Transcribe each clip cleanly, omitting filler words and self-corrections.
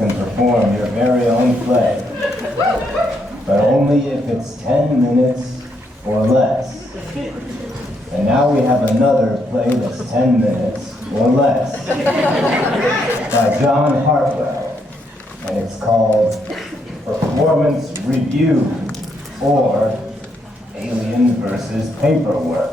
can perform your very own play, but only if it's 10 minutes or less. And now we have another play that's 10 minutes or less by John Hartwell, and it's called Performance Review, or Alien versus Paperwork.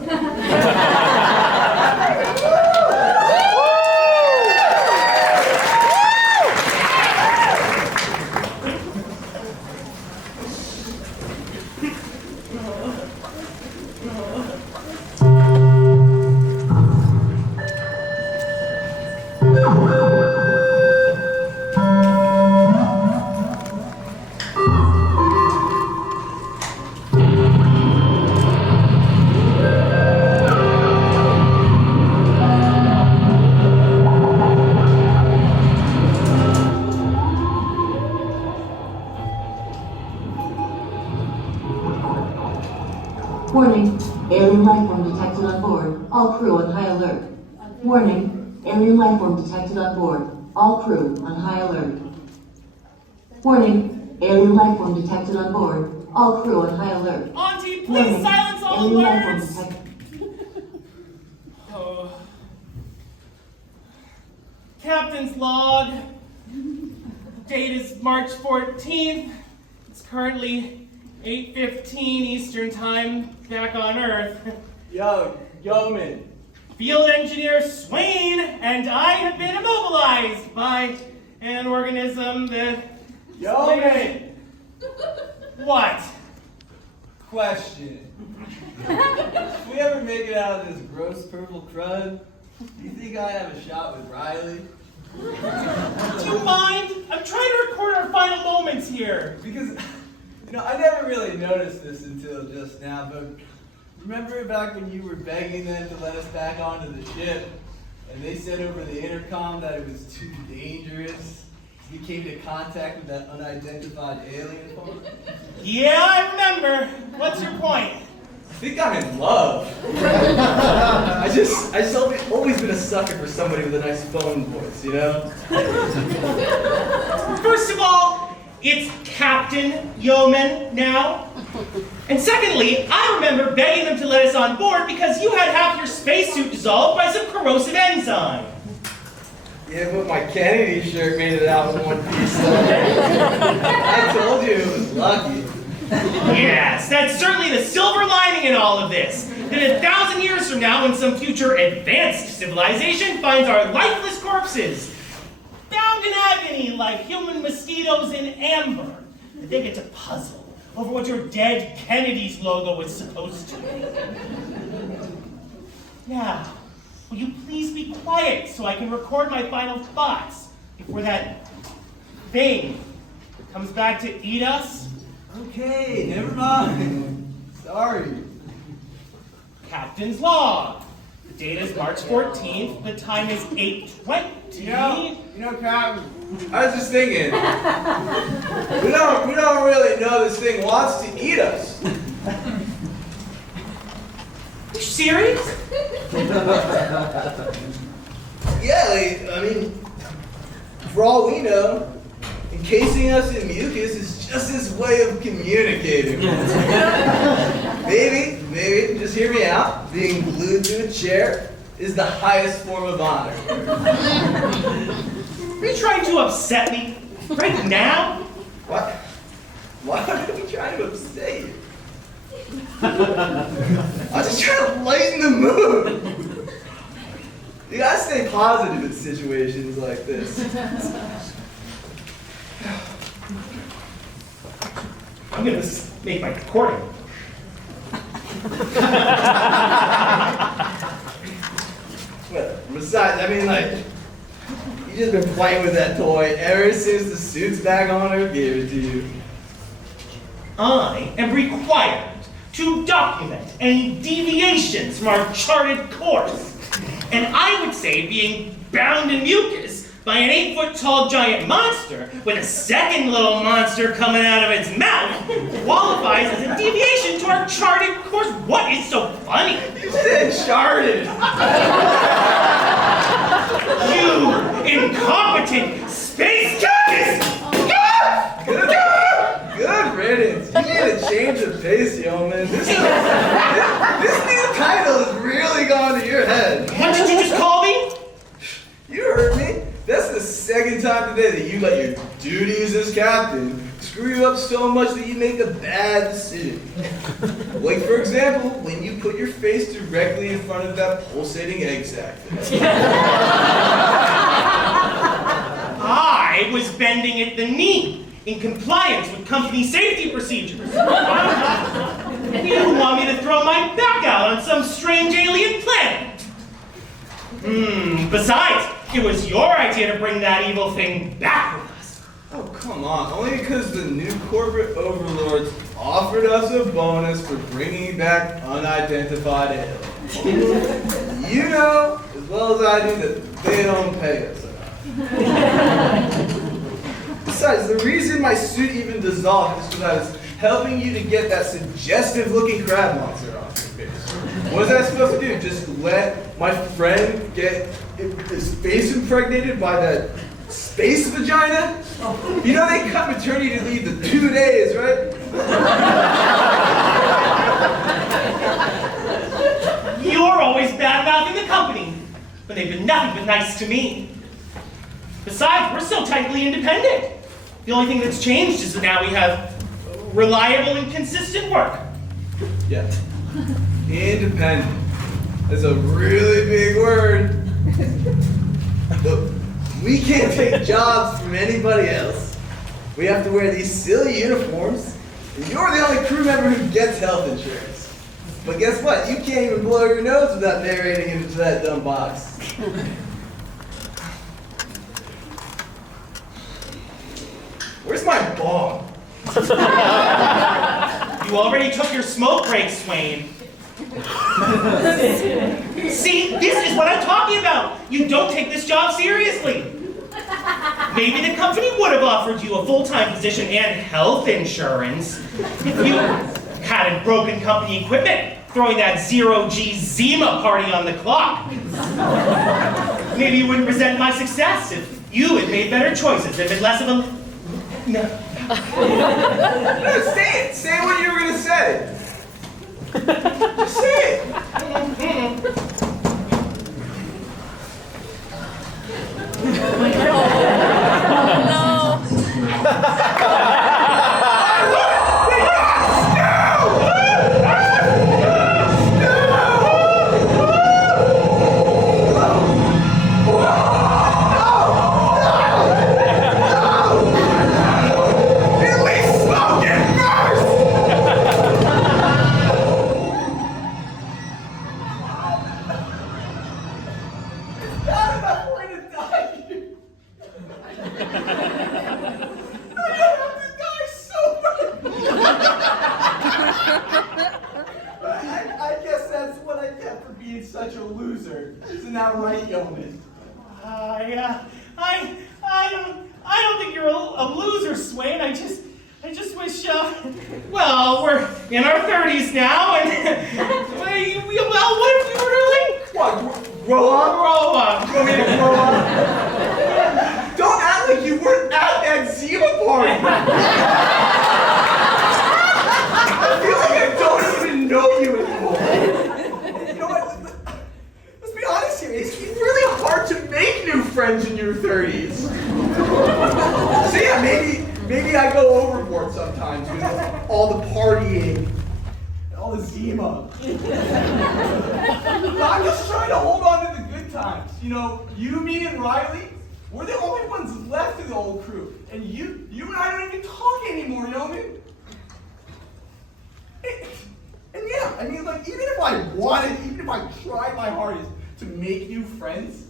Warning, alien life form detected on board. All crew on high alert. Warning, alien life form detected on board. All crew on high alert. Warning, alien life form detected on board. All crew on high alert. Auntie, please Warning, silence all alien life form alerts! Oh. Captain's log. Date is March 14th. It's currently 8:15 Eastern Time back on Earth. Yeoman. Field engineer Swain and I have been immobilized by an organism that... Yeoman. What? Question. If we ever make it out of this gross purple crud, do you think I have a shot with Riley? Do you mind? I'm trying to record our final moments here. Because, I never really noticed this until just now, but remember back when you were begging them to let us back onto the ship, and they said over the intercom that it was too dangerous? We came to contact with that unidentified alien form? Yeah, I remember. What's your point? I think I'm in love. I just always been a sucker for somebody with a nice phone voice, you know? First of all, it's Captain Yeoman now. And secondly, I remember begging them to let us on board because you had half your spacesuit dissolved by some corrosive enzyme. Yeah, but my Kennedy shirt made it out in one piece. I told you it was lucky. Yes, that's certainly the silver lining in all of this. That 1,000 years from now, when some future advanced civilization finds our lifeless corpses, bound in agony like human mosquitoes in amber, that they get to puzzle over what your dead Kennedy's logo was supposed to be. Now, will you please be quiet so I can record my final thoughts before that thing comes back to eat us? Okay, never mind. Sorry. Captain's log. The date is March 14th. The time is 8:20. You know, Captain, I was just thinking, we don't really know this thing wants to eat us. You serious? Yeah, I mean, for all we know, encasing us in mucus is just his way of communicating. Maybe, just hear me out. Being glued to a chair is the highest form of honor. Are you trying to upset me? Right now? What? Why are we trying to upset you? I'm just trying to lighten the mood. You gotta stay positive in situations like this. I'm gonna make my recording. Besides, I mean, like, you just been playing with that toy ever since the suit's back on or gave it to you. I am required to document any deviations from our charted course. And I would say being bound in mucus by an 8-foot-tall giant monster with a second little monster coming out of its mouth qualifies as a deviation to our charted course. What is so funny? You said charted. You incompetent space guys! day that you let your duties as captain screw you up so much that you make a bad decision. Like, for example, when you put your face directly in front of that pulsating egg sac. I was bending at the knee in compliance with company safety procedures. You want me to throw my back out on some strange alien planet? Besides, it was your idea to bring that evil thing back with us. Oh, come on. Only because the new corporate overlords offered us a bonus for bringing back unidentified aliens. You know, as well as I do, that they don't pay us enough. Besides, the reason my suit even dissolved is because I was helping you to get that suggestive-looking crab monster off your face. What was I supposed to do? Just let my friend get his face impregnated by that space vagina? You know they cut maternity leave to 2 days, right? You're always bad-mouthing the company, but they've been nothing but nice to me. Besides, we're so tightly independent. The only thing that's changed is that now we have reliable and consistent work. Yeah. Independent. That's a really big word. Look, we can't take jobs from anybody else. We have to wear these silly uniforms, and you're the only crew member who gets health insurance. But guess what? You can't even blow your nose without narrating into that dumb box. Where's my bong? You already took your smoke break, Swain. See, this is what I'm talking about. You don't take this job seriously. Maybe the company would have offered you a full-time position and health insurance if you hadn't broken company equipment, throwing that zero-G Zima party on the clock. Maybe you wouldn't resent my success if you had made better choices, if it less of a... No. No, say it. Say what you were going to say. Just say it. Such a loser. Isn't that right, Yeoman? I don't think you're a loser, Swain. I just wish, well, we're in our 30s now, and, well, what if you were to, like... What, grow up? Grow up. You want me to grow up? Don't act like you weren't at that Zima party! I feel like I don't even know you anymore. You know what? Let's be honest here. It's really hard to make new friends in your 30s. So yeah, maybe I go overboard sometimes with all the partying and all the Zima. But I'm just trying to hold on to the good times. You know, you, me, and Riley, we're the only ones left of the old crew. And you and I don't even talk anymore, you know what I mean? And yeah, I mean, like, even if I tried my hardest to make new friends,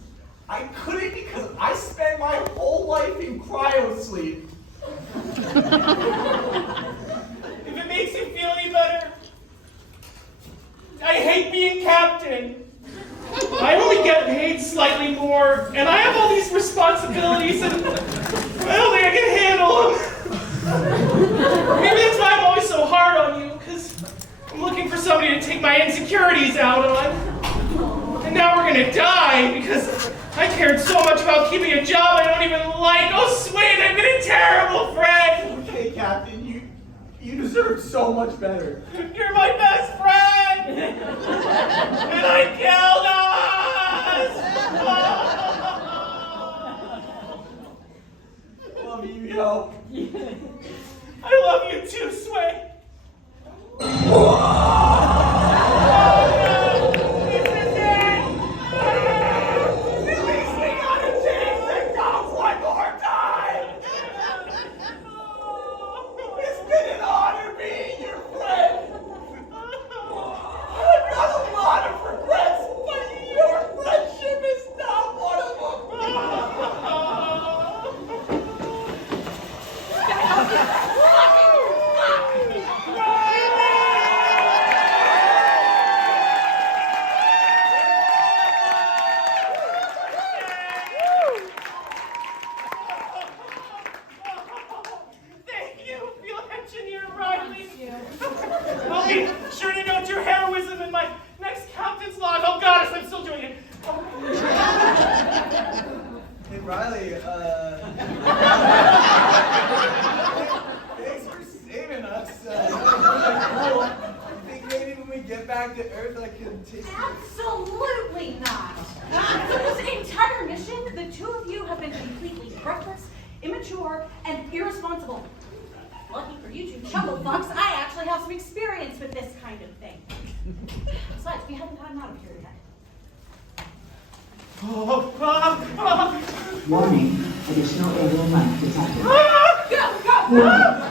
I couldn't because I spent my whole life in cryo sleep. If it makes you feel any better, I hate being captain. I only get paid slightly more, and I have all these responsibilities, and I don't think I can handle them. Maybe that's why I'm always so hard on you, because I'm looking for somebody to take my insecurities out on. And now we're gonna die, because I cared so much about keeping a job I don't even like. Oh, Swain, I've been a terrible friend. Okay, Captain, you deserve so much better. You're my best friend! And I killed us! love you, yo. I love you too, Sway. Thank you, field engineer Riley. I'll be sure to note your heroism in my next captain's log. Oh, goddess, I'm still doing it. Hey, Riley, thanks for saving us. You think maybe when we get back to Earth I can take you? Absolutely not. For this entire mission, the two of you have been completely reckless, immature, and irresponsible. Lucky for you two chuckle fucks, I actually have some experience with this kind of thing. Besides, we haven't gotten out of here yet. Warning, additional alien life detected. Go, go, go! Warning,